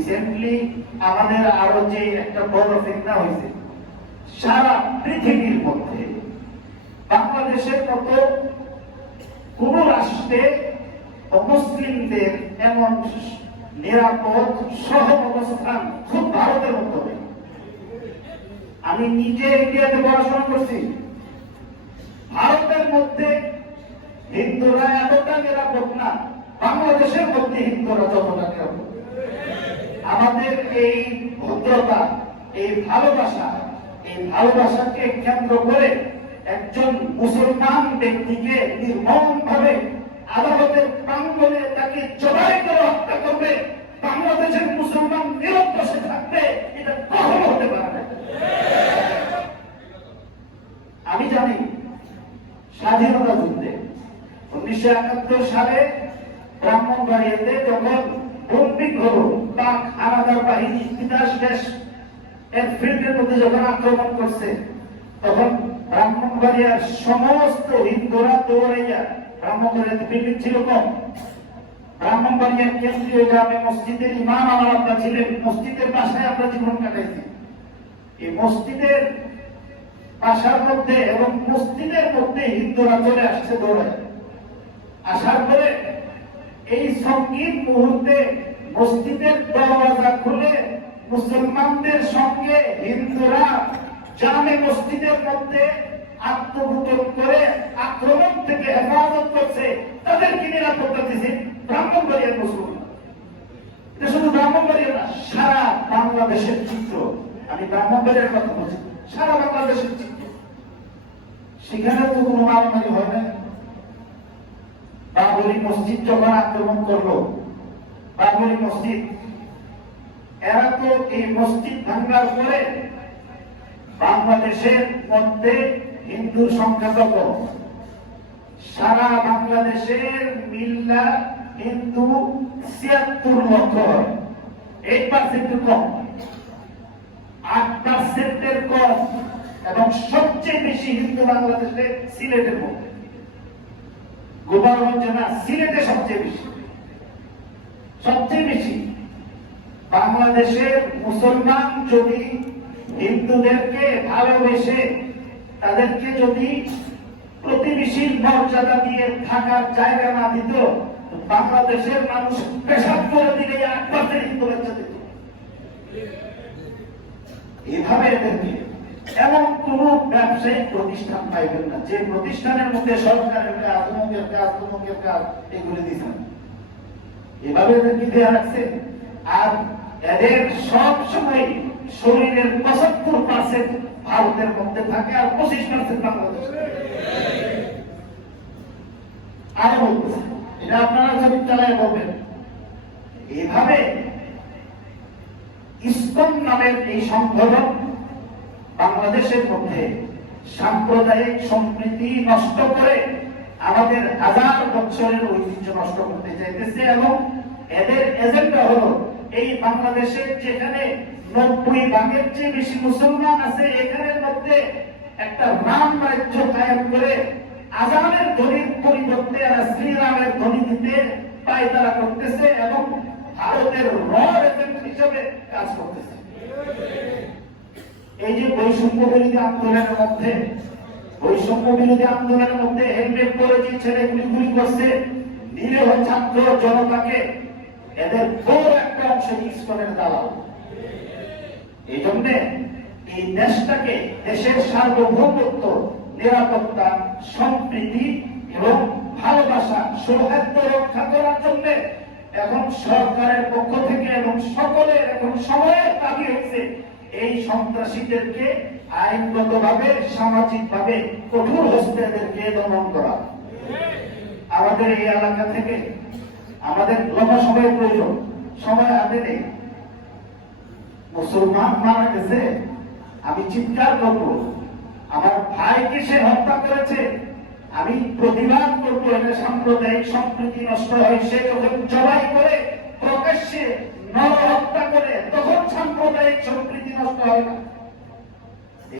Recently আমাদের আরো যে একটা বড় ফিতনা হয়েছে, সারা পৃথিবীর মধ্যে বাংলাদেশের মতো কোন রাষ্ট্রে মুসলিমদের এমন নিরাপদ সহ অবস্থান খুব ভারতের মধ্যে। আমি নিজে ইন্ডিয়াতে পড়াশোনা করছি। ভারতের মধ্যে হিন্দুরা এতটা নিরাপদ না, বাংলাদেশের মধ্যে হিন্দুরা যতটা নিরাপদ। আমাদের এই ভদ্রতা, এই ভালোবাসাকে কেন্দ্র করে একজন মুসলমান ব্যক্তিকে নির্মমভাবে আদালতের প্রাঙ্গণে তাকে জবাই করে হত্যা করবে, বাংলাদেশের মুসলমান নীরব বসে থাকবে, এটা কখনো হতে পারে না। আমি জানি স্বাধীনতা যুদ্ধে 1971 সালে ব্রাহ্মণবাড়িয়াতে যখন বন্দীক হলো পাক হানাদার বাহিনী তিতাস দেশ এর ফিল্ডের মধ্যে যখন আক্রমণ করছে, তখন ব্রাহ্মণবাড়িয়ার সমস্ত হিন্দুরা দৌড়াইয়া, ব্রাহ্মণবাড়িয়াতে বিল্ডিং ছিল কম, ব্রাহ্মণবাড়িয়ার কেন্দ্রীয় গ্রামে মসজিদের ইমাম আমার আব্বা ছিলেন, মসজিদের বাসায় আমরা জীবন কাটাইছি। এই মসজিদের বাসার মধ্যে এবং মসজিদের মধ্যে হিন্দুরা চলে আসছে দৌড়ায়। আসার পরে এই সঙ্গীত মুহূর্তে মসজিদের দরওয়াজা খুলে মুসলমানদের সঙ্গে হিন্দুরা জামে মসজিদের মধ্যে আত্মগোপন করে আক্রমণ থেকে হেফাজত করছে, তাদেরকে নিরাপত্তা দিচ্ছে ব্রাহ্মণবাড়িয়ার মুসলমান। এটা শুধু ব্রাহ্মণবাড়িয়া না, সারা বাংলাদেশের চিত্র। আমি ব্রাহ্মণবাড়িয়ার কথা বলছি, সারা বাংলাদেশের চিত্র। সেখানে তো কোনো মারামারি হয় না। বাবরি মসজিদ যখন আক্রমণ করলো, বাবরি মসজিদ, এরা তো এই মসজিদ ভাঙ্গার পরে বাংলাদেশের মধ্যে হিন্দুর সংখ্যা কত? সারা বাংলাদেশের মিল্লা হিন্দু ৭৬ লক্ষ হয়, 8% কম, 8% কম। এবং সবচেয়ে বেশি হিন্দু বাংলাদেশে সিলেটের মধ্যে, গোপালগঞ্জে না, সিলেটে সবচেয়ে বেশি। বাংলাদেশের মুসলমান যদি হিন্দুদেরকে ভালোবেসে তাদেরকে যদি প্রতিবেশীর মর্যাদা দিয়ে থাকার জায়গা না দিত, বাংলাদেশের মানুষ পেশাব করে দিলে 8% হিন্দু বাচ্চা দিত। এভাবে এদেরকে এমন কোন ব্যবসায়িক প্রতিষ্ঠান পাইবেন না যে প্রতিষ্ঠানের মধ্যে সরকারের কাজ, অমুকের কাজ এগুলি দিচ্ছেন। এভাবে এদেরকে দেওয়া রাখছে। আর এদের সব সময় শরীরের 75% ভারতের মধ্যে থাকে আর 25% বাংলাদেশ। আর বলতেছে এটা আপনারা যদি চালায় বলবেন। এইভাবে ইসকন নামের এই সংগঠন বাংলাদেশের মধ্যে সাম্প্রদায়িক সম্প্রীতি নষ্ট করে আমাদের হাজার বছরের ঐতিহ্য নষ্ট করতে চাইতেছে। এবং এদের এজেন্ডা হলো এই বাংলাদেশের যেখানে 90% চেয়ে বেশি মুসলমান আছে, এখানের মধ্যে একটা রাম রাজ্য কায়েম করে আজানের ধ্বনির পরিবর্তে এরা শ্রীরামের ধ্বনি দিতে পায়তারা করতেছে এবং ভারতের র এজেন্ট হিসেবে কাজ করতেছে। এই যে বৈষম্য বিরোধী আন্দোলনের মধ্যে হেলমেট পরে যে ছেলেগুলি গুলি করছে নিরীহ ছাত্র জনতাকে, এদের বড় একটা অংশ ইসকনের দালাল। এই জন্য এই দেশটাকে, দেশের সার্বভৌমত্ব, নিরাপত্তা, সম্প্রীতি এবং ভালোবাসা, সৌহার্দ্য রক্ষা করার জন্য এখন সরকারের পক্ষ থেকে এবং সকলের এখন সময়ের দাবি হচ্ছে এই সন্ত্রাসীদেরকে আইনগতভাবে, সামাজিকভাবে কঠোর হস্তে এদেরকে দমন করা। আমাদের এই এলাকা থেকে আমাদের লম্বা সময়ের প্রয়োজন, সময় হাতে নেই। মুসলমান মারা গেছে, আমি চিৎকার করব, আমার ভাইকে সে হত্যা করেছে, আমি প্রতিবাদ করবো। এটা সাম্প্রদায়িক সম্প্রীতি নষ্ট হয়। সে যখন জবাই করে প্রকাশ্যে নরহত্যা করে, তখন সাম্প্রদায়িক সম্প্রীতি নষ্ট হয় না।